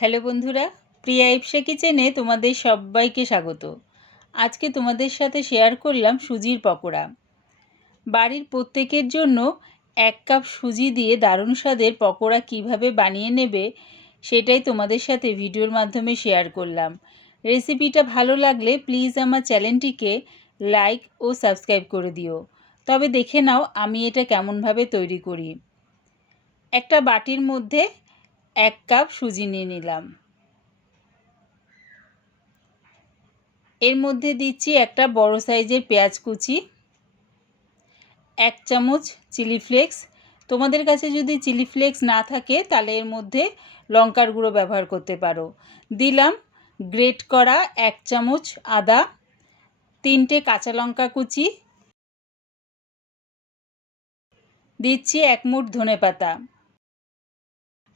Hello বন্ধুরা, প্রিয়া ইপসা কিচেনে তোমাদের সবাইকে স্বাগত। আজকে তোমাদের সাথে শেয়ার করলাম সুজির পকোড়া। বাড়ির প্রত্যেকের জন্য 1 কাপ সুজি দিয়ে দারুণ স্বাদের পকোড়া কিভাবে বানিয়ে নেবে সেটাই তোমাদের সাথে ভিডিওর মাধ্যমে শেয়ার করলাম। রেসিপিটা ভালো লাগলে প্লিজ আমার চ্যানেলটিকে লাইক ও সাবস্ক্রাইব করে দিও। তবে দেখে নাও আমি এটা কেমনভাবে তৈরি করি। একটা বাটির মধ্যে 1 কাপ সুজি নিয়ে নিলাম। এর মধ্যে দিচ্ছি একটা বড় সাইজের পেঁয়াজ কুচি, 1 চামচ চিলি ফ্লেক্স। তোমাদের কাছে যদি চিলি ফ্লেক্স না থাকে তাহলে এর মধ্যে লঙ্কার গুঁড়ো ব্যবহার করতে পারো। দিলাম গ্রেট করা 1 চামচ আদা, 3টে কাঁচা লঙ্কা কুচি, দিচ্ছি 1 মুঠ ধনেপাতা।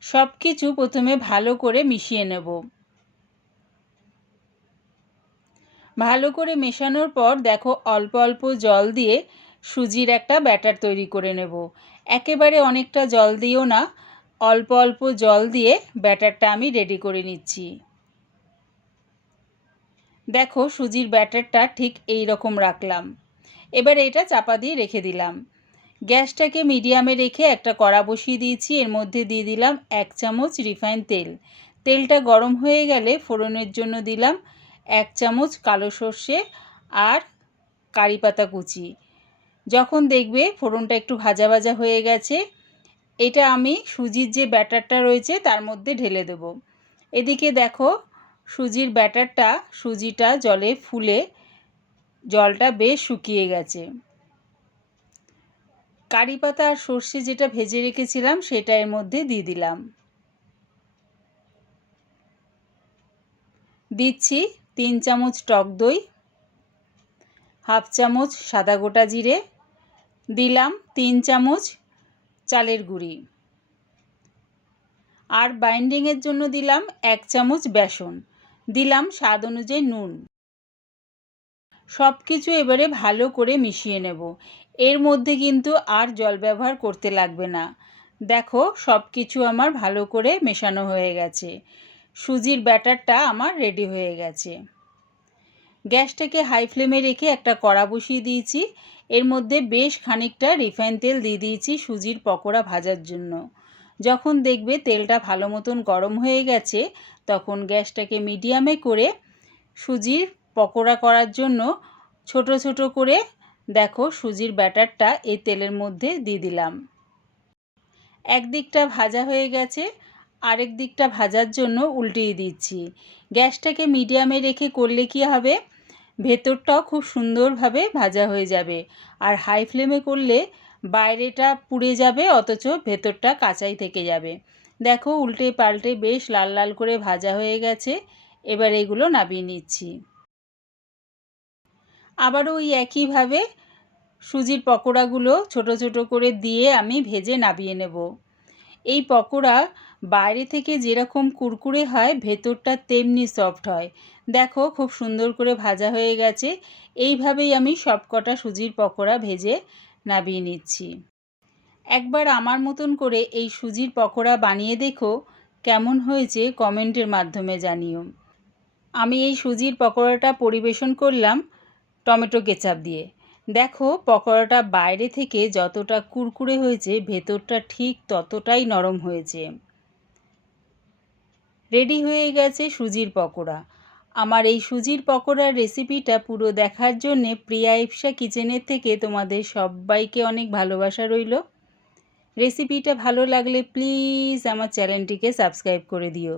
সব কিছু প্রথমে ভালো করে মিশিয়ে নেব। ভালো করে মেশানোর পর দেখো অল্প অল্প জল দিয়ে সুজির একটা ব্যাটার তৈরি করে নেব। একেবারে অনেকটা জল দিও না, অল্প অল্প জল দিয়ে ব্যাটারটা আমি রেডি করে নিচ্ছি। দেখো সুজির ব্যাটারটা ঠিক এই রকম রাখলাম। এবার এটা চাপা দিয়ে রেখে দিলাম। গ্যাসটাকে মিডিয়ামে রেখে একটা কড়া বসিয়ে দিয়েছি। এর মধ্যে দিয়ে দিলাম 1 চামচ রিফাইন তেল। তেলটা গরম হয়ে গেলে ফোড়নের জন্য দিলাম 1 চামচ কালো সর্ষে আর কারি পাতা কুচি। যখন দেখবে ফোড়নটা একটু ভাজা ভাজা হয়ে গেছে, এটা আমি সুজির যে ব্যাটারটা রয়েছে তার মধ্যে ঢেলে দেব। এদিকে দেখো সুজির ব্যাটারটা, সুজিটা জলে ফুলে জলটা বেশ শুকিয়ে গেছে। কারি পাতা আর সর্ষে যেটা ভেজে রেখেছিলাম সেটা এর মধ্যে দিয়ে দিলাম। দিচ্ছি 3 চামচ টক দই, হাফ চামচ সাদা গোটা জিরে, দিলাম 3 চামচ চালের গুঁড়ি, আর বাইন্ডিংয়ের জন্য দিলাম 1 চামচ বেসন, দিলাম স্বাদ অনুযায়ী নুন। সব কিছু এবারে ভালো করে মিশিয়ে নেব। এর মধ্যে কিন্তু আর জল ব্যবহার করতে লাগবে না। দেখো সব কিছু আমার ভালো করে মেশানো হয়ে গেছে। সুজির ব্যাটারটা আমার রেডি হয়ে গেছে। গ্যাসটাকে হাই ফ্লেমে রেখে একটা কড়া বসিয়ে দিয়েছি। এর মধ্যে বেশ খানিকটা রিফাইন তেল দিয়ে দিয়েছি সুজির পকোড়া ভাজার জন্য। যখন দেখবে তেলটা ভালো মতন গরম হয়ে গেছে তখন গ্যাসটাকে মিডিয়ামে করে সুজির পকোড়া করার জন্য ছোট ছোট করে দেখো সুজির ব্যাটারটা এই তেলের মধ্যে দিয়ে দিলাম। একদিকটা ভাজা হয়ে গেছে, আরেক দিকটা ভাজার জন্য উল্টিয়ে দিচ্ছি। গ্যাসটাকে মিডিয়ামে রেখে করলে কি হবে, ভেতরটাও খুব সুন্দরভাবে ভাজা হয়ে যাবে। আর হাই ফ্লেমে করলে বাইরেটা পুড়ে যাবে অথচ ভেতরটা কাঁচাই থেকে যাবে। দেখো উল্টে পাল্টে বেশ লাল লাল করে ভাজা হয়ে গেছে। এবার এগুলো নামিয়ে নিচ্ছি। আবারও ওই একইভাবে সুজির পকোড়াগুলো ছোট ছোট করে দিয়ে আমি ভেজে নামিয়ে নেব। এই পকোড়া বাইরে থেকে যেরকম কুরকুরে হয় ভেতরটা তেমনি সফট হয়। দেখো খুব সুন্দর করে ভাজা হয়ে গেছে। এইভাবেই আমি সবকটা সুজির পকোড়া ভেজে নামিয়ে নিচ্ছি। একবার আমার মতন করে এই সুজির পকোড়া বানিয়ে দেখো, কেমন হয়েছে কমেন্টের মাধ্যমে জানিও। আমি এই সুজির পকোড়াটা পরিবেশন করলাম টমেটো কেচাপ দিয়ে। দেখো পকোড়াটা বাইরে থেকে যতটা কুরকুরে হয়েছে ভেতরটা ঠিক ততটাই নরম হয়েছে। রেডি হয়ে গেছে সুজির পকোড়া। আমার এই সুজির পকোড়ার রেসিপিটা পুরো দেখার জন্যে প্রিয়া ইপসা কিচেনের থেকে তোমাদের সবাইকে অনেক ভালোবাসা রইল। রেসিপিটা ভালো লাগলে প্লিজ আমার চ্যানেলটিকে সাবস্ক্রাইব করে দিও।